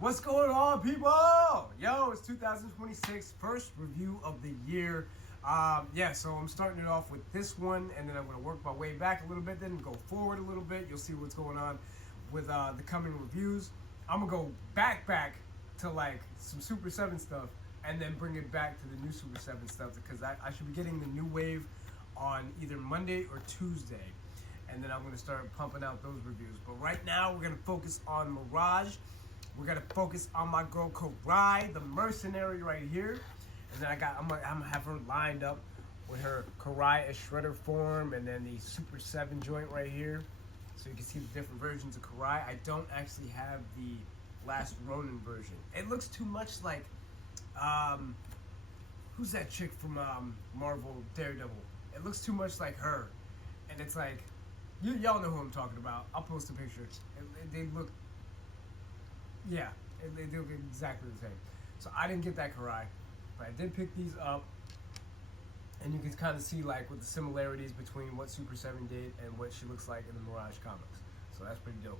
What's going on, people? Yo, it's 2026, first review of the year. So I'm starting it off with this one, and then I'm going to work my way back a little bit, then go forward a little bit. You'll see what's going on with the coming reviews. I'm going to go back to like some Super 7 stuff, and then bring it back to the new Super 7 stuff, because I should be getting the new wave on either Monday or Tuesday. And then I'm going to start pumping out those reviews. But right now, we're going to focus on Mirage. We're gonna focus on my girl Karai, the Mercenary right here, and then I'm gonna have her lined up with her Karai as Shredder form, and then the Super 7 joint right here, so you can see the different versions of Karai. I don't actually have the last Ronin version. It looks too much like who's that chick from Marvel Daredevil? It looks too much like her, and it's like y'all know who I'm talking about. I'll post a picture. They look. Yeah, they look exactly the same. So I didn't get that Karai, but I did pick these up, and you can kind of see like with the similarities between what Super 7 did and what she looks like in the Mirage comics. So that's pretty dope.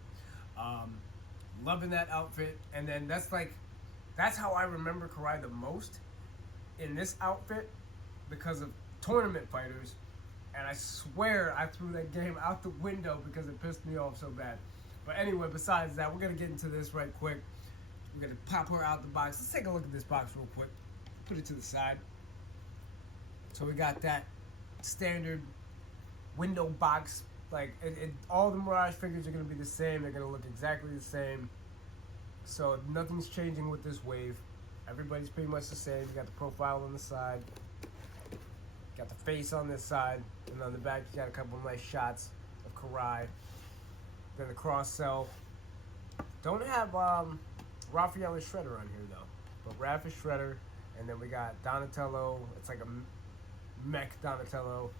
Loving that outfit, and then that's how I remember Karai the most in this outfit because of Tournament Fighters, and I swear I threw that game out the window because it pissed me off so bad. But anyway, besides that, we're going to get into this right quick. We're going to pop her out the box. Let's take a look at this box real quick. Put it to the side. So we got that standard window box. Like, all the Mirage figures are going to be the same. They're going to look exactly the same. So nothing's changing with this wave. Everybody's pretty much the same. You got the profile on the side. Got the face on this side. And on the back, you got a couple of nice shots of Karai. Then the cross cell. Don't have Raphael and Shredder on here though, but Raph is Shredder, and then we got Donatello. It's like a mech Donatello.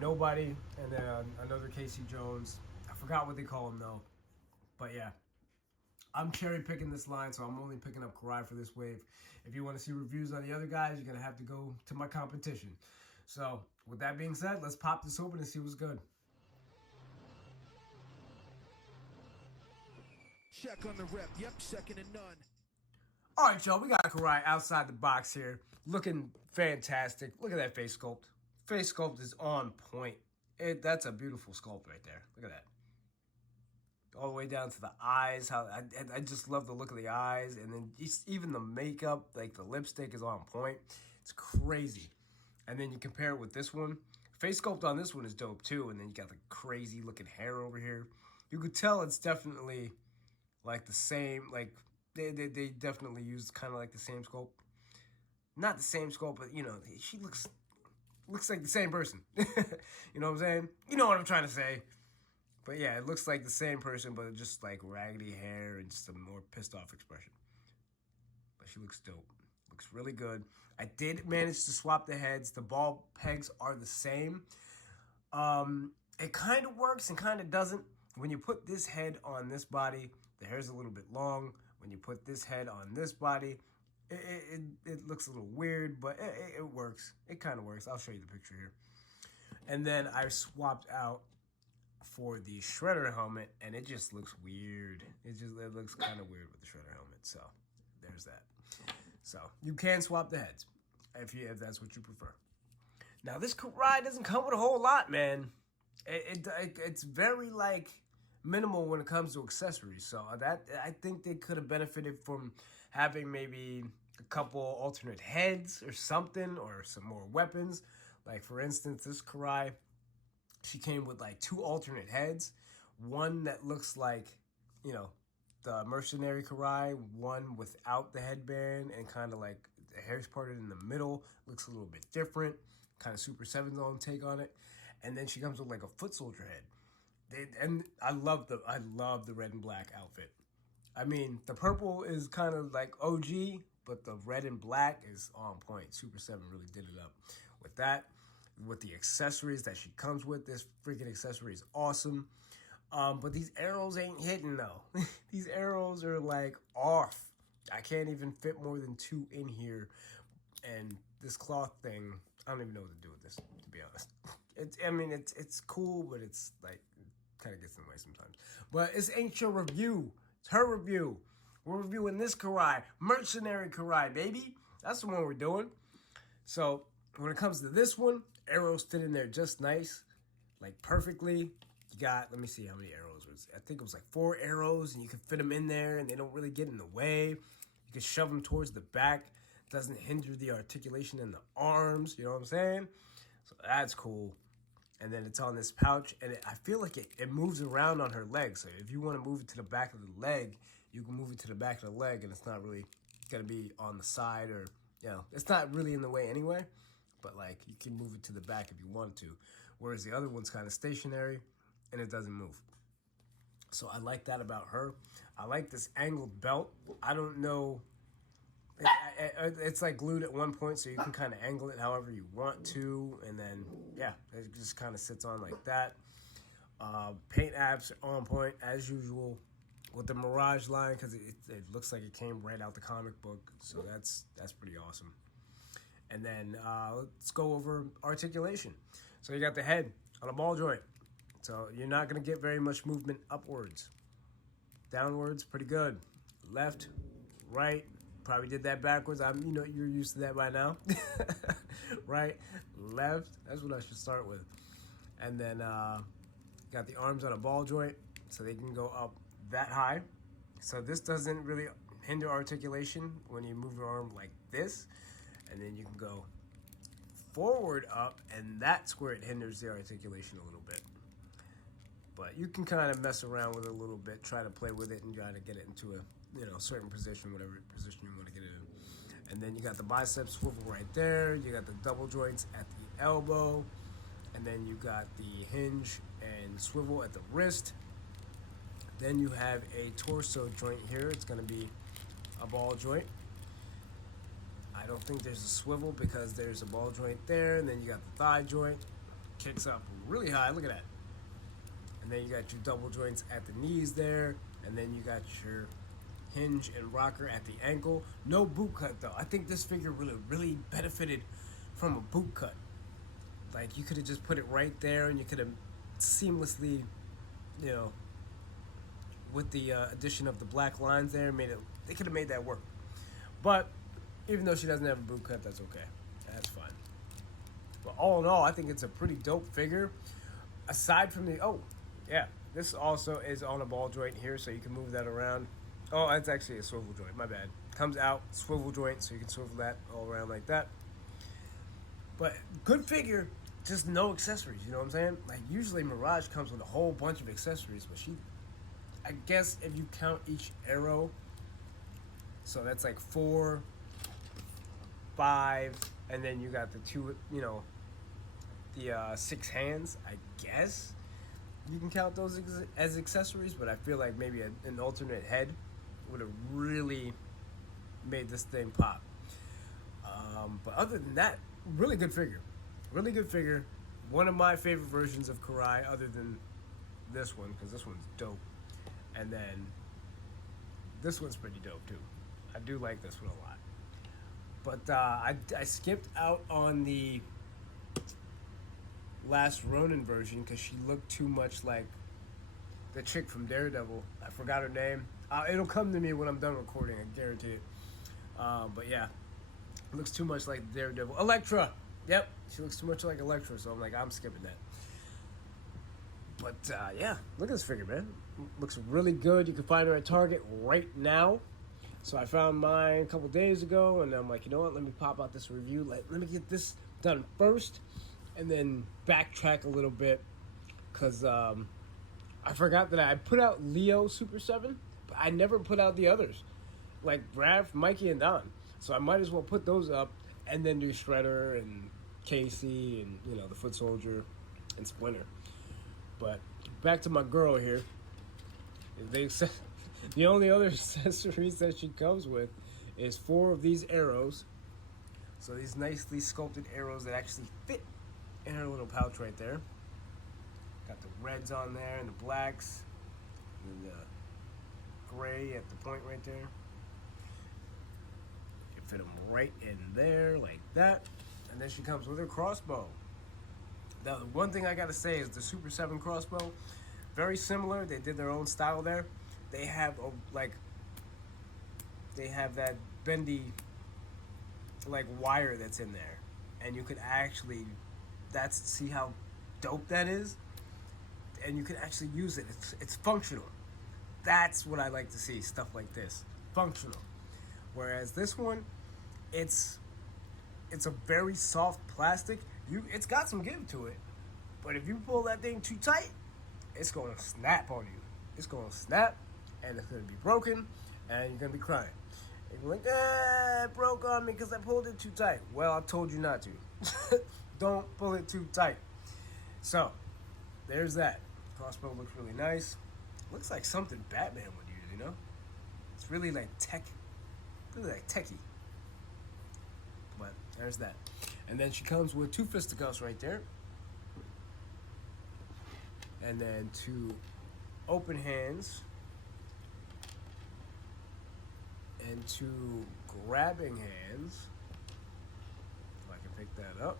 Nobody, and then another Casey Jones. I forgot what they call him though, but yeah. I'm cherry picking this line, so I'm only picking up Karai for this wave. If you want to see reviews on the other guys, you're gonna have to go to my competition. So with that being said, let's pop this open and see what's good. Check on the rep. Yep, second and none. All right, y'all. We got Karai outside the box here, looking fantastic. Look at that face sculpt. Face sculpt is on point. That's a beautiful sculpt right there. Look at that. All the way down to the eyes. How I just love the look of the eyes, and then even the makeup, like the lipstick, is on point. It's crazy. And then you compare it with this one. Face sculpt on this one is dope too. And then you got the crazy looking hair over here. You could tell it's definitely like the same, like they definitely used kind of like the same sculpt. Not the same sculpt, but you know, she looks like the same person. You know what I'm saying? You know what I'm trying to say. But yeah, it looks like the same person, but just like raggedy hair and just a more pissed off expression. But she looks dope. Looks really good. I did manage to swap the heads. The ball pegs are the same. It kind of works and kind of doesn't. When you put this head on this body, the hair's a little bit long. When you put this head on this body, it looks a little weird, but it works. It kind of works. I'll show you the picture here. And then I swapped out for the Shredder helmet, and it just looks weird. It looks kind of weird with the Shredder helmet. So there's that. So you can swap the heads if that's what you prefer. Now this Karai doesn't come with a whole lot, man. It's very like minimal when it comes to accessories. So that I think they could have benefited from having maybe a couple alternate heads or something, or some more weapons. Like for instance, this Karai, she came with like 2 alternate heads. One that looks like, you know, the Mercenary Karai, one without the headband, and kind of like the hair's parted in the middle, looks a little bit different, kind of Super 7's own take on it. And then she comes with like a foot soldier head. And I love the red and black outfit. I mean, the purple is kind of like OG, but the red and black is on point. Super 7 really did it up with that. With the accessories that she comes with, this freaking accessory is awesome. But these arrows ain't hitting though. These arrows are like off. I can't even fit more than 2 in here. And this cloth thing, I don't even know what to do with this, to be honest. It's cool, but it's like, kind of gets in the way sometimes. But it ain't your review. It's her review. We're reviewing this Karai, Mercenary Karai, baby. That's the one we're doing. So when it comes to this one, arrows fit in there just nice, like perfectly. You got, let me see how many arrows was. I think it was like 4 arrows, and you can fit them in there, and they don't really get in the way. You can shove them towards the back. Doesn't hinder the articulation in the arms. You know what I'm saying? So that's cool. And then it's on this pouch, and I feel like it moves around on her leg. So if you want to move it to the back of the leg, you can move it to the back of the leg, and it's not really going to be on the side, or, you know, it's not really in the way anyway. But, like, you can move it to the back if you want to. Whereas the other one's kind of stationary, and it doesn't move. So I like that about her. I like this angled belt. I don't know. It's like glued at one point, so you can kind of angle it however you want to, and then yeah, it just kind of sits on like that. Paint apps are on point as usual with the Mirage line, because it looks like it came right out the comic book, so that's pretty awesome. And then let's go over articulation. So you got the head on a ball joint, so you're not going to get very much movement upwards. Downwards, pretty good. Left, right. Probably did that backwards. You're used to that by now. Right, left. That's what I should start with. And then got the arms on a ball joint, so they can go up that high. So this doesn't really hinder articulation when you move your arm like this. And then you can go forward up, and that's where it hinders the articulation a little bit. But you can kind of mess around with it a little bit, try to play with it, and try to get it into a certain position, whatever position you want to get it in. And then you got the bicep swivel right there. You got the double joints at the elbow. And then you got the hinge and swivel at the wrist. Then you have a torso joint here. It's going to be a ball joint. I don't think there's a swivel because there's a ball joint there. And then you got the thigh joint. Kicks up really high. Look at that. And then you got your double joints at the knees there. And then you got your hinge and rocker at the ankle. No boot cut though. I think this figure really benefited from a boot cut. Like, you could have just put it right there, and you could have seamlessly, with the addition of the black lines there, they could have made that work. But even though she doesn't have a boot cut, that's okay. That's fine. But all in all, I think it's a pretty dope figure. Aside from this also is on a ball joint here, so you can move that around. Oh, that's actually a swivel joint. My bad. Comes out, swivel joint, so you can swivel that all around like that. But good figure, just no accessories. You know what I'm saying? Like, usually Mirage comes with a whole bunch of accessories, but I guess if you count each arrow, so that's like 4, 5, and then you got the 2, the 6 hands. I guess you can count those as accessories, but I feel like maybe an alternate head would have really made this thing pop. But other than that, really good figure. Really good figure. One of my favorite versions of Karai, other than this one, because this one's dope. And then this one's pretty dope too. I do like this one a lot. But I skipped out on the last Ronin version because she looked too much like the chick from Daredevil. I forgot her name. It'll come to me when I'm done recording, I guarantee it. But yeah, it looks too much like Daredevil. Elektra! Yep, she looks too much like Elektra, so I'm skipping that. But yeah, look at this figure, man. Looks really good. You can find her at Target right now. So I found mine a couple days ago, and I'm like, you know what? Let me pop out this review. Let me get this done first, and then backtrack a little bit, because I forgot that I put out Leo Super 7, but I never put out the others, like Raph, Mikey, and Don. So I might as well put those up, and then do Shredder and Casey and, the Foot Soldier and Splinter. But back to my girl here. The only other accessories that she comes with is 4 of these arrows. So these nicely sculpted arrows that actually fit in her little pouch right there. Got the reds on there and the blacks and the gray at the point right there. You fit them right in there like that. And then she comes with her crossbow. Now, the one thing I gotta say is the Super 7 crossbow, very similar. They did their own style there. They have they have that bendy like wire that's in there, and you could actually, see how dope that is, and you can actually use it. It's functional. That's what I like to see, stuff like this, functional. Whereas this one, it's a very soft plastic. It's got some give to it, but if you pull that thing too tight, it's gonna snap on you. It's gonna snap, and it's gonna be broken, and you're gonna be crying. And you're like, it broke on me because I pulled it too tight. Well, I told you not to. Don't pull it too tight. So, there's that. Crossbow looks really nice. Looks like something Batman would use, you know? It's really like really like techie. But there's that. And then she comes with 2 fisticuffs right there. And then 2 open hands. And 2 grabbing hands. If I can pick that up.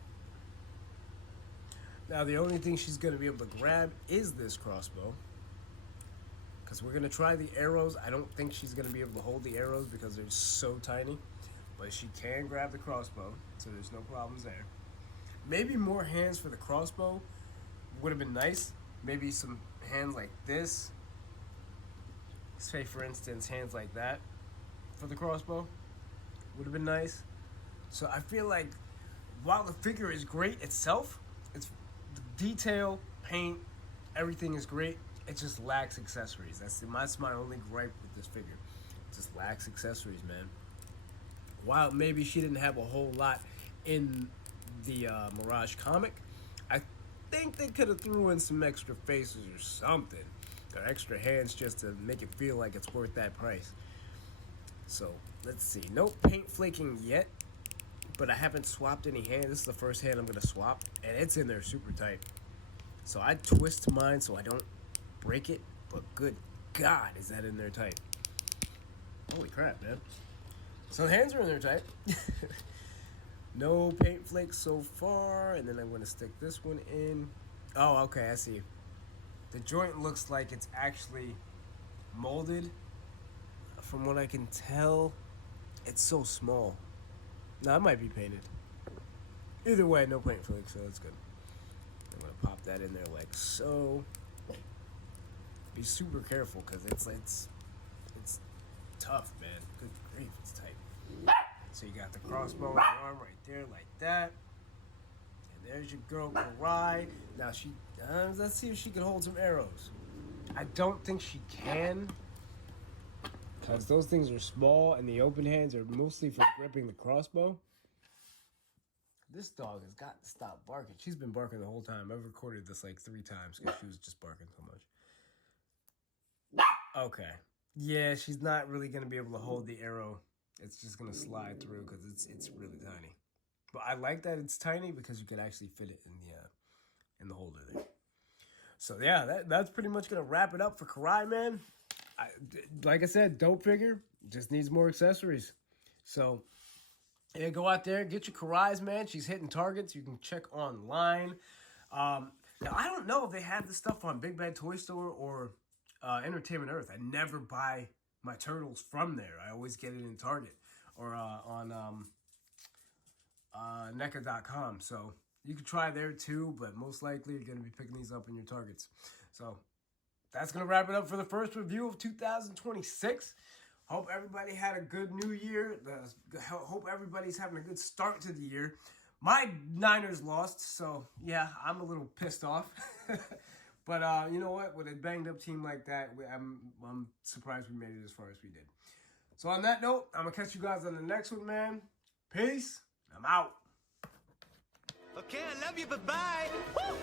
Now the only thing she's going to be able to grab is this crossbow. Because we're going to try the arrows. I don't think she's going to be able to hold the arrows because they're so tiny. But she can grab the crossbow, so there's no problems there. Maybe more hands for the crossbow would have been nice. Maybe some hands like this. Say, for instance, hands like that for the crossbow would have been nice. So I feel like while the figure is great itself, it's the detail, paint, everything is great. It just lacks accessories. That's my only gripe with this figure. It just lacks accessories, man. While maybe she didn't have a whole lot in the Mirage comic, I think they could have threw in some extra faces or something, or extra hands just to make it feel like it's worth that price. So let's see. No paint flaking yet, but I haven't swapped any hand. This is the first hand I'm gonna swap, and it's in there super tight. So I twist mine so I don't break it, but good God, is that in there tight? Holy crap, man. So the hands are in there tight. No paint flakes so far. And then I'm going to stick this one in. Oh, okay, I see. The joint looks like it's actually molded. From what I can tell, it's so small. No, it might be painted. Either way, no paint flakes, so that's good. I'm going to pop that in there like so. Be super careful because it's tough, man. Good grief, it's tight. So you got the crossbow on the arm right there, like that. And there's your girl Karai. Now let's see if she can hold some arrows. I don't think she can, because those things are small, and the open hands are mostly for gripping the crossbow. This dog has got to stop barking. She's been barking the whole time. I've recorded this like 3 times because she was just barking so much. Okay. Yeah, she's not really going to be able to hold the arrow. It's just going to slide through because it's really tiny. But I like that it's tiny because you can actually fit it in the holder there. So yeah, that's pretty much going to wrap it up for Karai, man. Like I said, dope figure. Just needs more accessories. So yeah, go out there, get your Karais, man. She's hitting targets. You can check online. Now, I don't know if they have this stuff on Big Bad Toy Store or Entertainment Earth. I never buy my turtles from there. I always get it in Target or on NECA.com. So you can try there too, but most likely you're going to be picking these up in your Targets. So that's going to wrap it up for the first review of 2026. Hope everybody had a good new year. Hope everybody's having a good start to the year. My Niners lost, so yeah, I'm a little pissed off. But you know what? With a banged up team like that, I'm surprised we made it as far as we did. So on that note, I'm going to catch you guys on the next one, man. Peace. I'm out. Okay, I love you, but bye. Woo!